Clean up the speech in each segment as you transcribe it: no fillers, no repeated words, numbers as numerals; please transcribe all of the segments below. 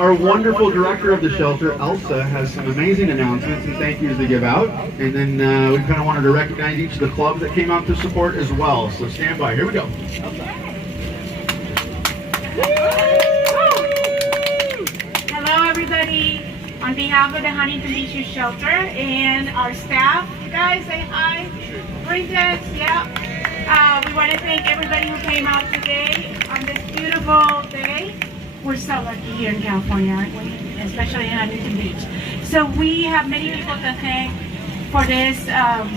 Our wonderful director of the shelter, Elsa, has some amazing announcements and thank yous to give out. And then we kind of wanted to recognize each of the clubs that came out to support as well. So stand by. Here we go. Hello, everybody. On behalf of the Huntington Beach Youth Shelter and our staff, you guys say hi. Princess, yeah. We want to thank everybody who came out today on this beautiful day. We're so lucky here in California, aren't we? Especially in Huntington Beach. So we have many people to thank for this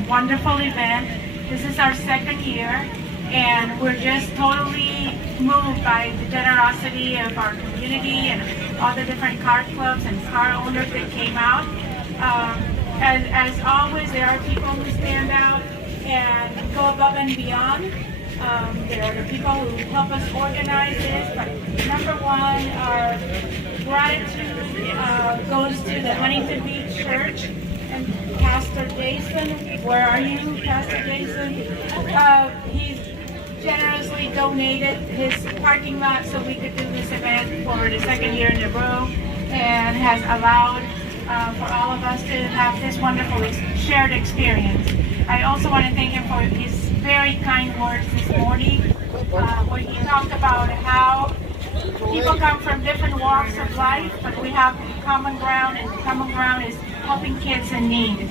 wonderful event. This is our second year, and we're just totally moved by the generosity of our community and all the different car clubs and car owners that came out. As always, there are people who stand out and go above and beyond. There are the people who help us organize this, but number one, our gratitude goes to the Huntington Beach Church and Pastor Jason. Where are you, Pastor Jason? He's generously donated his parking lot so we could do this event for the second year in a row, and has allowed for all of us to have this wonderful shared experience. I also want to thank him for his very kind words this morning when he talked about how people come from different walks of life, but we have common ground, and common ground is helping kids in need.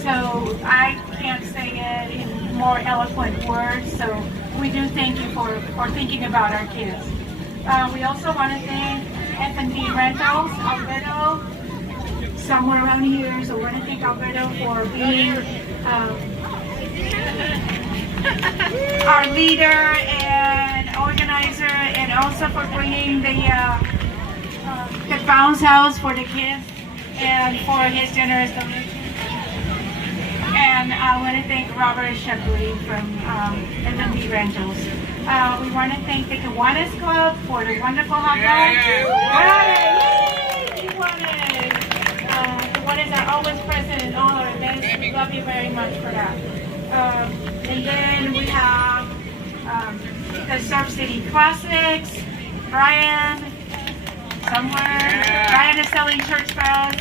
So I can't say it in more eloquent words, so we do thank you for thinking about our kids. We also want to thank F&B Rentals, Alberto, somewhere around here, so we want to thank Alberto for being our leader and organizer, and also for bringing the bounce house for the kids and for his generous donation. And I want to thank Robert Shepley from F&B Rentals. We want to thank the Kiwanis Club for the wonderful hot dogs. The Kiwanis are always present in all our events. We love you very much for that. And then we have the Surf City Classics, Brian, somewhere. Brian is selling church bells,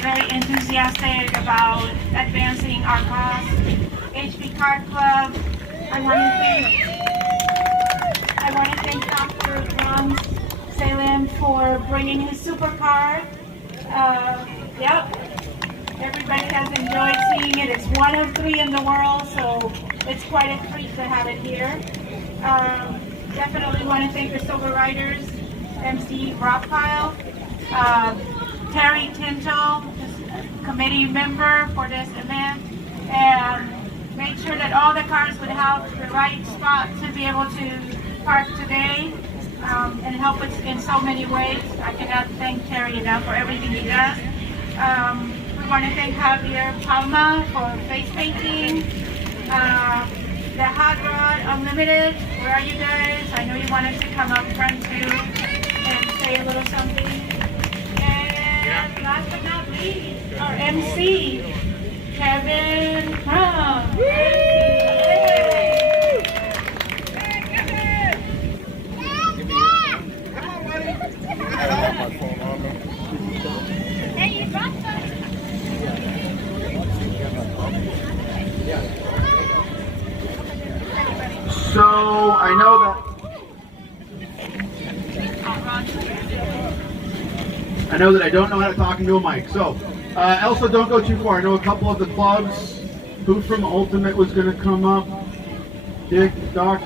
very enthusiastic about advancing our cause. HB Card Club, I want to thank Dr. Ron Salem for bringing his supercar. Yep. Everybody has enjoyed seeing it. It's one of 3 in the world, so it's quite a treat to have it here. Definitely want to thank the Silver Riders, MC Rockpile, Terry Tinto, committee member for this event, and made sure that all the cars would have the right spot to be able to park today, and help us in so many ways. I cannot thank Terry enough for everything he does. We want to thank Javier Palma for face painting. The Hot Rod Unlimited, where are you guys? I know you wanted to come up front too and say a little something. And last but not least, our MC, Kevin Brown. So I know that I don't know how to talk into a mic. So Elsa, don't go too far. I know a couple of the clubs. Who from Ultimate was going to come up? Dick, Doc,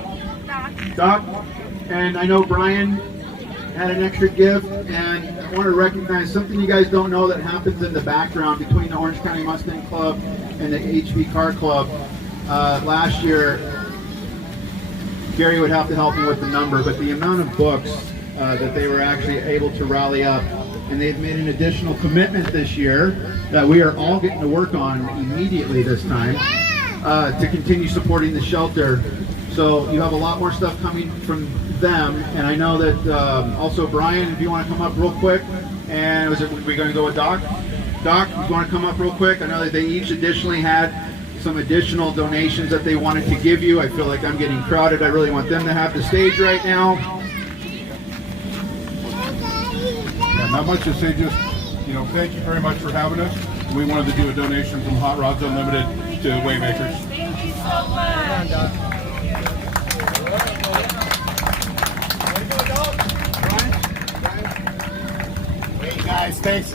and I know Brian had an extra gift, and I want to recognize something you guys don't know that happens in the background between the Orange County Mustang Club and the HB Car Club. Last year, Gary would have to help me with the number, but the amount of books that they were actually able to rally up, and they've made an additional commitment this year that we are all getting to work on immediately this time to continue supporting the shelter. So you have a lot more stuff coming from them, and I know that also Brian, if you want to come up real quick, and we're going to go with Doc? Doc, you want to come up real quick? I know that they each additionally had some additional donations that they wanted to give you. I feel like I'm getting crowded. I really want them to have the stage right now. not much to say, just, thank you very much for having us. We wanted to do a donation from Hot Rods Unlimited to Waymakers. Thank you so much. Hey guys, thanks.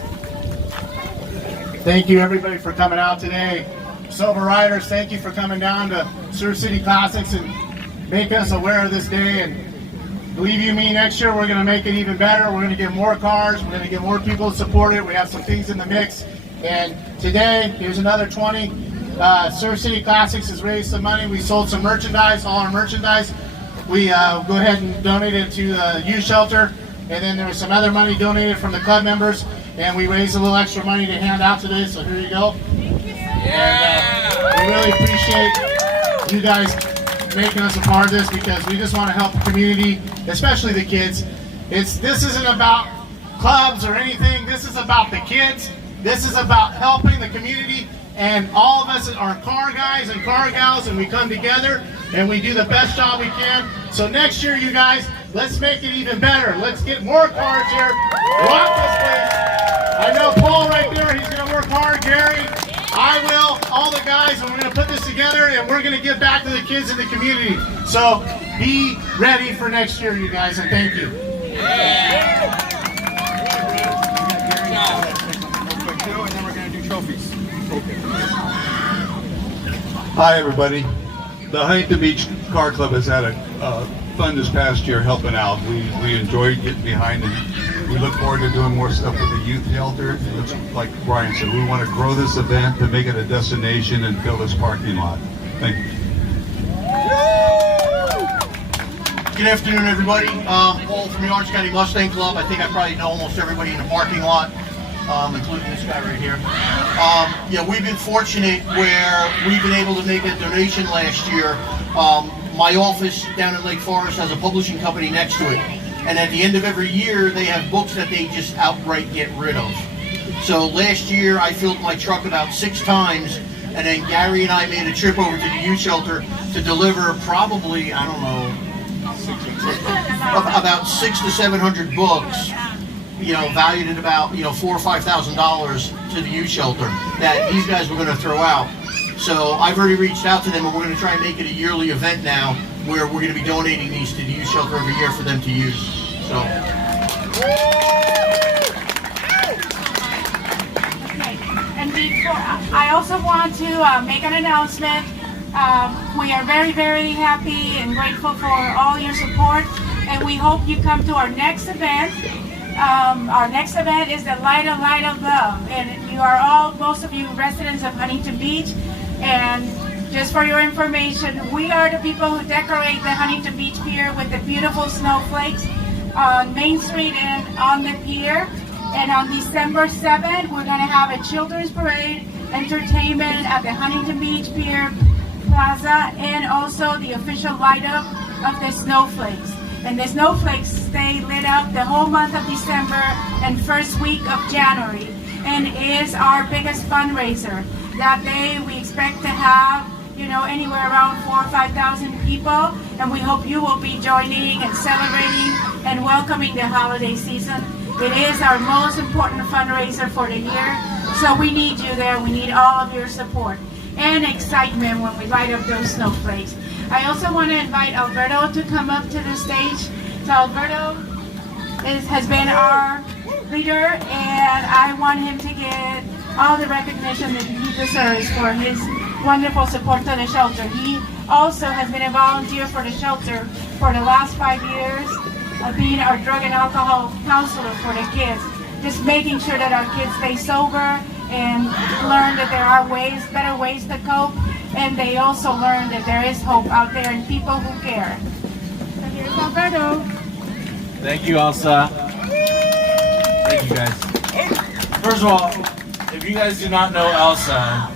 Thank you everybody for coming out today. Silver Riders, thank you for coming down to Surf City Classics and making us aware of this day. And believe you me, next year we're going to make it even better. We're going to get more cars. We're going to get more people to support it. We have some things in the mix. And today, here's another 20. Surf City Classics has raised some money. We sold some merchandise, all our merchandise. We go ahead and donate it to the youth shelter. And then there was some other money donated from the club members. And we raised a little extra money to hand out today. So here you go. And we really appreciate you guys making us a part of this, because we just want to help the community, especially the kids. This isn't about clubs or anything. This is about the kids. This is about helping the community, and all of us are car guys and car gals, and we come together and we do the best job we can. So next year, you guys, let's make it even better. Let's get more cars here. Rock this place. I know Paul right there, he's going to work hard. Gary, I will, all the guys, and we're going to put this together, and we're going to give back to the kids in the community. So be ready for next year, you guys, and thank you. Hi, everybody. The Huntington Beach Car Club has had a fun this past year helping out. We enjoyed getting behind, and we look forward to doing more stuff with the youth shelter. It's like Brian said, we want to grow this event to make it a destination and fill this parking lot. Thank you. Good afternoon, everybody. Paul from the Orange County Mustang Club. I think I probably know almost everybody in the parking lot, including this guy right here. Yeah, we've been fortunate where we've been able to make a donation last year. My office down in Lake Forest has a publishing company next to it. And at the end of every year, they have books that they just outright get rid of. So last year, I filled my truck about 6 times, and then Gary and I made a trip over to the youth shelter to deliver probably, I don't know, about 600 to 700 books, valued at about, $4,000 or $5,000 to the youth shelter that these guys were going to throw out. So I've already reached out to them, and we're going to try and make it a yearly event now, where we're going to be donating these to the youth shelter every year for them to use. So. Okay. And before, I also want to make an announcement. We are very, very happy and grateful for all your support, and we hope you come to our next event. Our next event is the Light of Love, and you are all, most of you, residents of Huntington Beach. And just for your information, we are the people who decorate the Huntington Beach Pier with the beautiful snowflakes on Main Street and on the pier. And on December 7th, we're going to have a children's parade, entertainment at the Huntington Beach Pier Plaza, and also the official light up of the snowflakes. And the snowflakes stay lit up the whole month of December and first week of January, and is our biggest fundraiser. That day we expect to have, anywhere around 4,000 or 5,000 people, and we hope you will be joining and celebrating and welcoming the holiday season. It is our most important fundraiser for the year, so we need you there. We need all of your support and excitement when we light up those snowflakes. I also want to invite Alberto to come up to the stage. So Alberto has been our leader, and I want him to get all the recognition that he deserves for his wonderful support to the shelter. He also has been a volunteer for the shelter for the last 5 years, being our drug and alcohol counselor for the kids, just making sure that our kids stay sober and learn that there are better ways to cope, and they also learn that there is hope out there and people who care. So here's Alberto. Thank you, Elsa. Thank you, guys. First of all, if you guys do not know Elsa,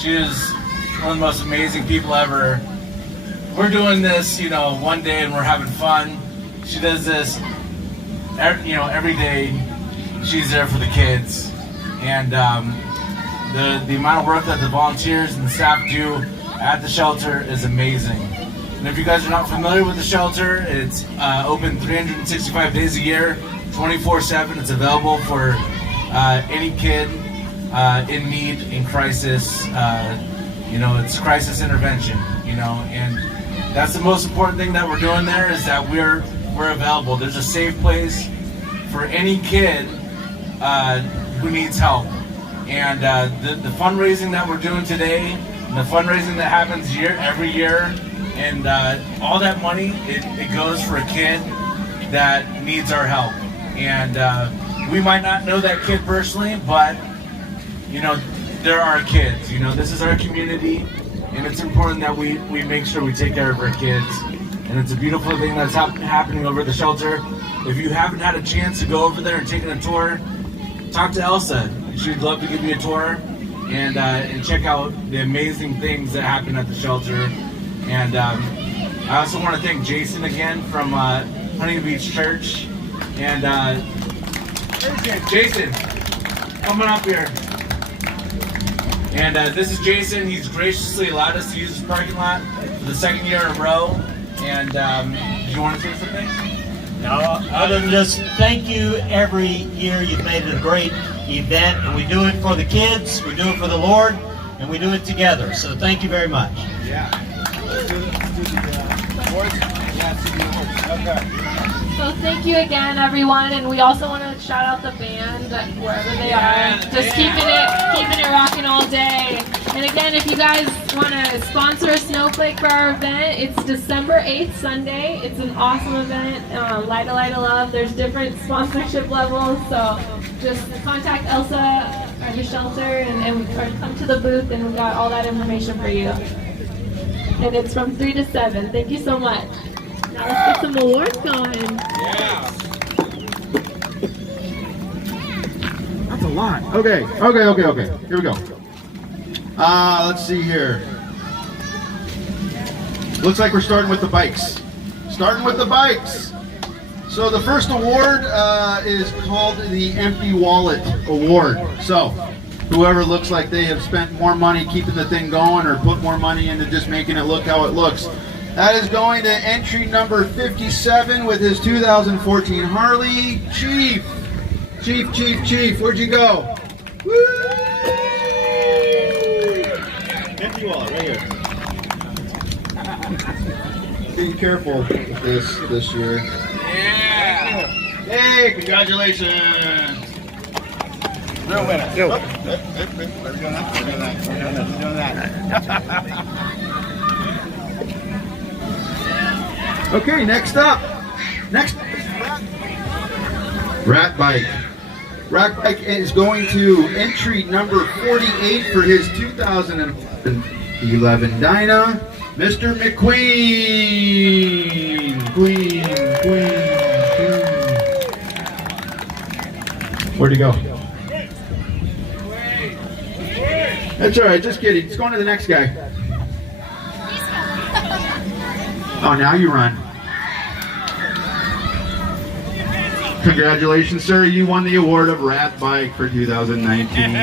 she is one of the most amazing people ever. We're doing this, one day, and we're having fun. She does this, every day. She's there for the kids, and the amount of work that the volunteers and the staff do at the shelter is amazing. And if you guys are not familiar with the shelter, it's open 365 days a year, 24/7. It's available for any kid in need, in crisis. It's crisis intervention, and that's the most important thing that we're doing there, is that we're available. There's a safe place for any kid who needs help. And the fundraising that we're doing today, and the fundraising that happens every year, and all that money, it goes for a kid that needs our help. And we might not know that kid personally, but there are kids. This is our community, and it's important that we make sure we take care of our kids. And it's a beautiful thing that's happening over at the shelter. If you haven't had a chance to go over there and take a tour, talk to Elsa. She'd love to give you a tour and check out the amazing things that happen at the shelter. And I also want to thank Jason again from Huntington Beach Church. And Jason, come on up here. And this is Jason. He's graciously allowed us to use his parking lot for the second year in a row. And do you want to say something? No, other than just thank you every year. You've made it a great event, and we do it for the kids, we do it for the Lord, and we do it together. So thank you very much. Yeah. Let's do the awards. Yeah, let's do the awards. Okay. So thank you again, everyone, and we also want to shout out the band wherever they are, just keeping it rocking all day. And again, if you guys want to sponsor a snowflake for our event, it's December 8th, Sunday. It's an awesome event. Light a Love. There's different sponsorship levels, so just contact Elsa at the shelter or come to the booth, and we've got all that information for you. And it's from 3 to 7. Thank you so much. Now let's get some awards going. Yeah. That's a lot. Okay. Here we go. Let's see here. Looks like we're starting with the bikes. So the first award is called the Empty Wallet Award. So whoever looks like they have spent more money keeping the thing going or put more money into just making it look how it looks, that is going to entry number 57 with his 2014 Harley. Chief, where'd you go? Woo! Empty wallet, right here. Be careful with this year. Yeah! Hey, congratulations! Real winner. We're doing that. Okay, next up. Rat Bike. Rat Bike is going to entry number 48 for his 2011 Dyna, Mr. McQueen. Queen. Where'd he go? That's all right, just kidding. It's going to the next guy. Oh, now you run. Congratulations, sir. You won the award of Rat Bike for 2019.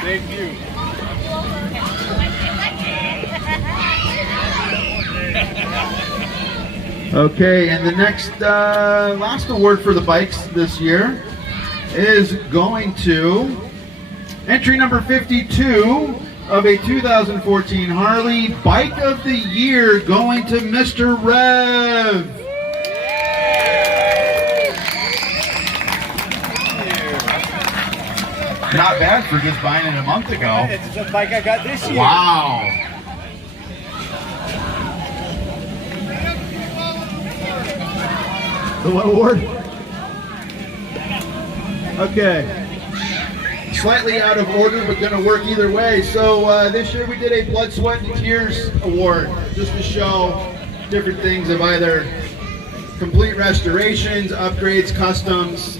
Thank you. Okay, and the next, last award for the bikes this year is going to entry number 52 of a 2014 Harley Bike of the Year, going to Mr. Rev. Not bad for just buying it a month ago. It's the bike I got this year. Wow. The what award? Okay. Slightly out of order, but going to work either way. So this year we did a Blood, Sweat, and Tears award, just to show different things of either complete restorations, upgrades, customs.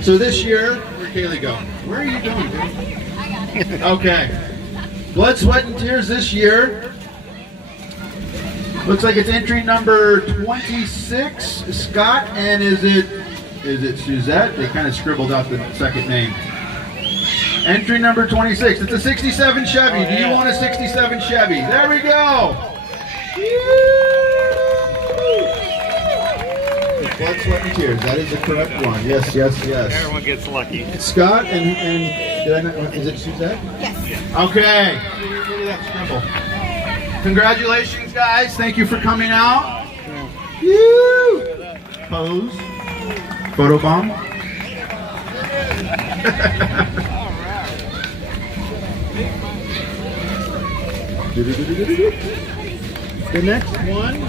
So this year, where'd Kaylee go? Where are you going, dude? Okay. Blood, Sweat, and Tears this year. Looks like it's entry number 26, Scott, and is it Suzette? They kind of scribbled out the second name. Entry number 26. It's a 67 Chevy. Do you want a 67 Chevy? There we go. Woo! Blood, Sweat, and Tears. That is the correct one. Yes, yes, yes. Everyone gets lucky. Scott and did I not, is it Suzette? Yes. Okay. Look at that scribble. Congratulations, guys. Thank you for coming out. Woo! Pose. Photo bomb. The next one,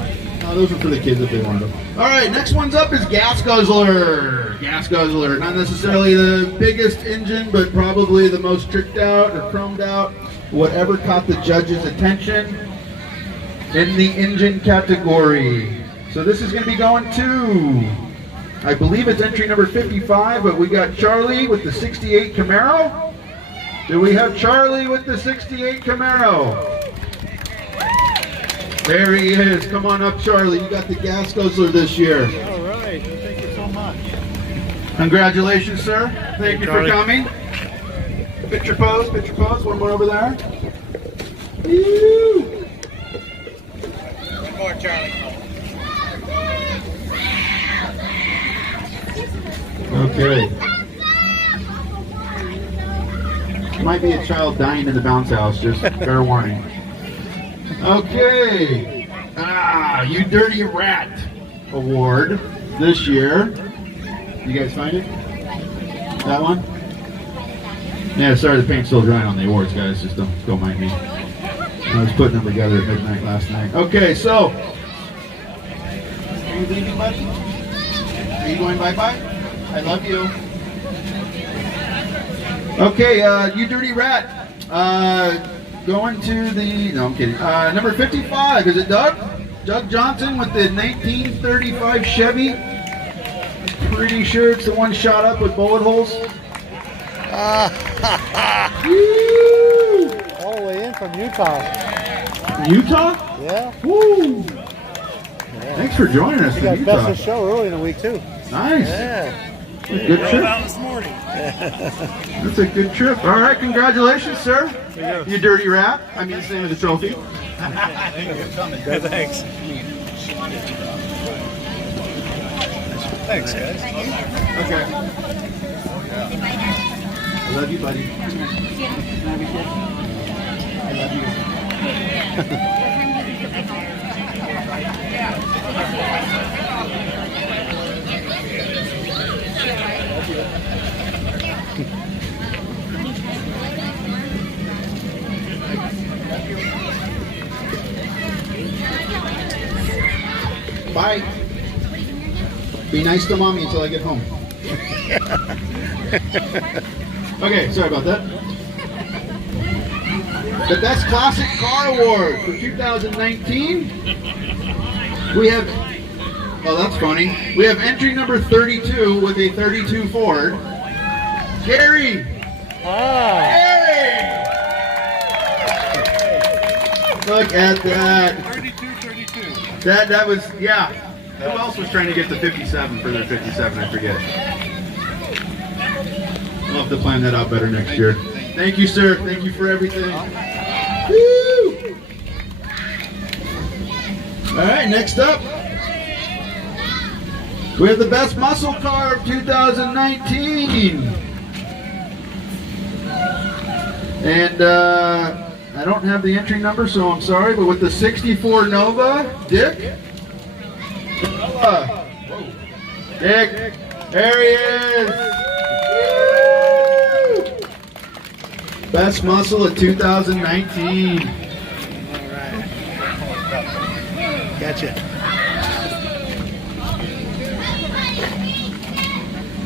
those are for the kids if they want them. All right, next one's up is Gas Guzzler. Gas Guzzler, not necessarily the biggest engine, but probably the most tricked out or chromed out. Whatever caught the judge's attention in the engine category. So this is going to be going to, I believe it's entry number 55, but we got Charlie with the 68 Camaro. Do we have Charlie with the 68 Camaro? There he is. Come on up, Charlie. You got the Gas Guzzler this year. All right. Thank you so much. Congratulations, sir. Thank you for coming. Picture pose, picture pose. One more over there. Woo. One more, Charlie. Okay. Might be a child dying in the bounce house, just fair warning. Okay. You Dirty Rat Award this year. You guys find it? That one? Yeah, sorry, the paint's still drying on the awards, guys. Just don't mind me. I was putting them together at midnight last night. Okay, so. Are you leaving, buddy? Are you going bye-bye? I love you. Okay, you Dirty Rat. Going to the, no, I'm kidding. Number 55, is it Doug? Doug Johnson with the 1935 Chevy. Pretty sure it's the one shot up with bullet holes. Woo! All the way in from Utah. Utah? Yeah. Woo! Yeah. Thanks for joining us You in got Utah. best of show early in the week too. Nice. Yeah. Good trip. this morning. That's a good trip. All right, congratulations, sir. You Dirty Rat. I mean, the same as the trophy. Thanks. Thanks, guys. Okay. I love you, buddy. I love you. Bye. Be nice to mommy until I get home. Okay, sorry about that. The Best Classic Car Award for 2019. We have, oh, that's funny. We have entry number 32 with a 32 Ford. Gary! Gary! Look at that. 32. That was, yeah. Who else was trying to get the 57 for their 57? I forget. We'll have to plan that out better next year. Thank you, sir. Thank you for everything. Woo! All right, next up, we have the Best Muscle Car of 2019. And I don't have the entry number, so I'm sorry, but with the 64 Nova, Dick. Dick, there he is. Woo! Best Muscle of 2019. All right. Gotcha.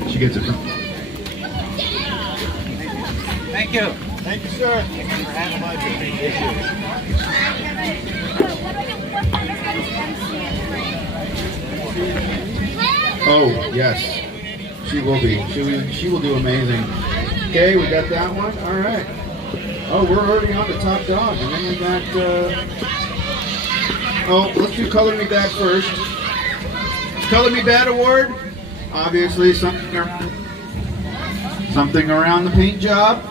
She gets it from. Thank you. Thank you, sir. Oh, yes. She will be. She will do amazing. Okay, we got that one. All right. Oh, we're already on the top dog. And then we got, oh, let's do Color Me Bad first. Color Me Bad Award. Obviously, something around the paint job.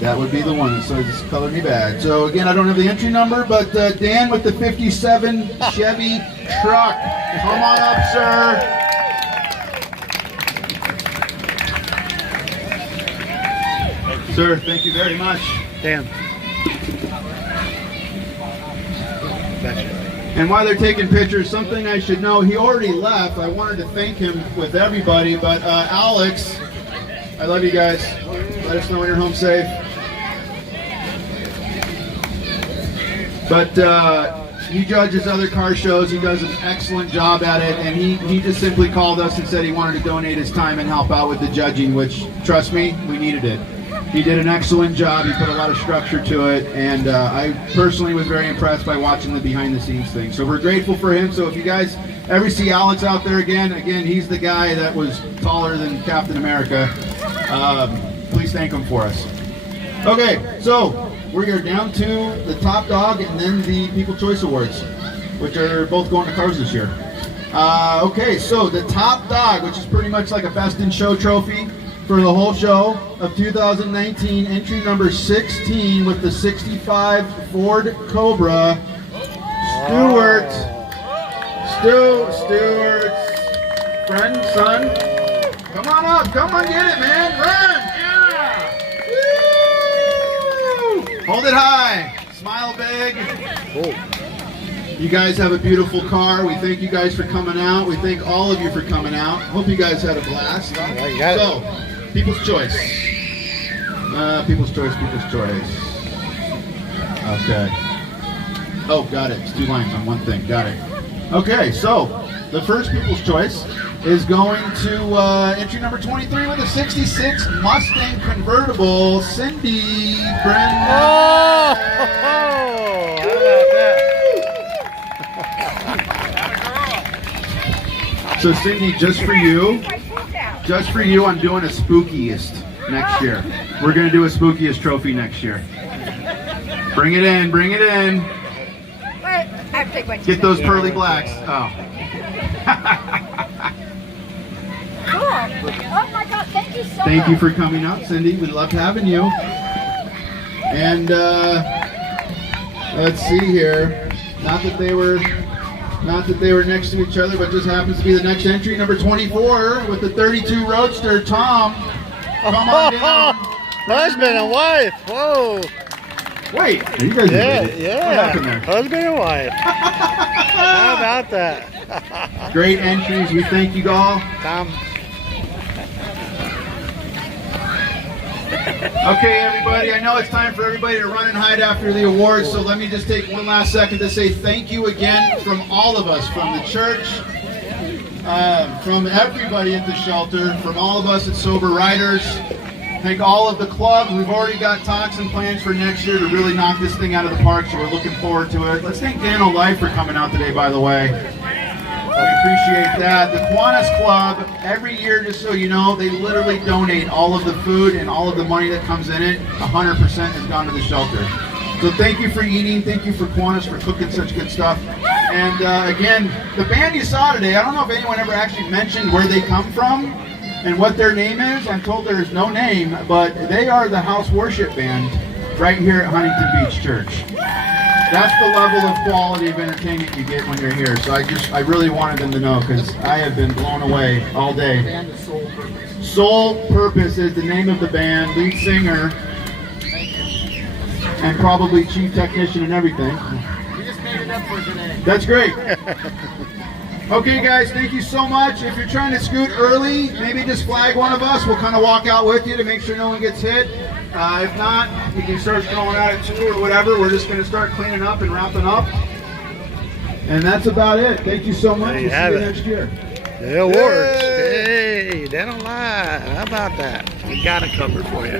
That would be the one. So just color me bad. So again, I don't have the entry number, but Dan with the 57 Chevy truck. Come on up, sir. Sir, thank you very much. Dan. Gotcha. And while they're taking pictures, something I should know, he already left. I wanted to thank him with everybody, but Alex, I love you guys. Let us know when you're home safe. But he judges other car shows. He does an excellent job at it, and he just simply called us and said he wanted to donate his time and help out with the judging, which, trust me, we needed it. He did an excellent job. He put a lot of structure to it, and I personally was very impressed by watching the behind-the-scenes thing. So we're grateful for him. So if you guys ever see Alex out there again, he's the guy that was taller than Captain America. Please thank him for us. Okay, so we are down to the top dog and then the People's Choice Awards, which are both going to cars this year. Okay, so the top dog, which is pretty much like a Best in Show trophy for the whole show of 2019, entry number 16 with the 65 Ford Cobra, Stewart's friend, son. Come on up, come on, get it, man, run, yeah! Woo! Hold it high, smile big. Cool. You guys have a beautiful car. We thank you guys for coming out. We thank all of you for coming out. Hope you guys had a blast. Yeah, you got so, People's Choice. People's Choice, People's Choice. Okay. Oh, got it. It's 2 lines on one thing. Got it. Okay, so the first People's Choice is going to entry number 23 with a 66 Mustang convertible, Cindy Brennan. Oh, how about that? So Cindy, just for you, I'm doing a spookiest next year. We're gonna do a spookiest trophy next year. Bring it in, bring it in. Get those pearly blacks. Oh. Cool. Oh my God, thank you so much. Thank you for coming out, Cindy. We love having you. And let's see here. Not that they were next to each other, but just happens to be the next entry, number 24 with the 32 Roadster, Tom. Come on down. Husband and wife. Whoa. Wait, are you guys related? What Yeah. happened there? Husband and wife. How about that? Great entries. We thank you all. Tom. Okay, everybody, I know it's time for everybody to run and hide after the awards, so let me just take one last second to say thank you again from all of us, from the church, from everybody at the shelter, from all of us at Sober Riders. Thank all of the clubs. We've already got talks and plans for next year to really knock this thing out of the park, so we're looking forward to it. Let's thank Dan O'Life for coming out today, by the way. I appreciate that. The Kiwanis Club, every year, just so you know, they literally donate all of the food and all of the money that comes in it. 100% has gone to the shelter. So thank you for eating. Thank you for Kiwanis for cooking such good stuff. And again, the band you saw today, I don't know if anyone ever actually mentioned where they come from and what their name is. I'm told there's no name, but they are the house worship band right here at Huntington Beach Church. That's the level of quality of entertainment you get when you're here. So I really wanted them to know, because I have been blown away all day. Soul Purpose is the name of the band, lead singer, and probably chief technician and everything. We just made it up for today. That's great. Okay, guys, thank you so much. If you're trying to scoot early, maybe just flag one of us. We'll kind of walk out with you to make sure no one gets hit. If not, you can start going out at 2 or whatever. We're just going to start cleaning up and wrapping up. And that's about it. Thank you so much. There you We'll have see you it. next year. The awards. Hey, they don't lie. How about that? We got it covered for you.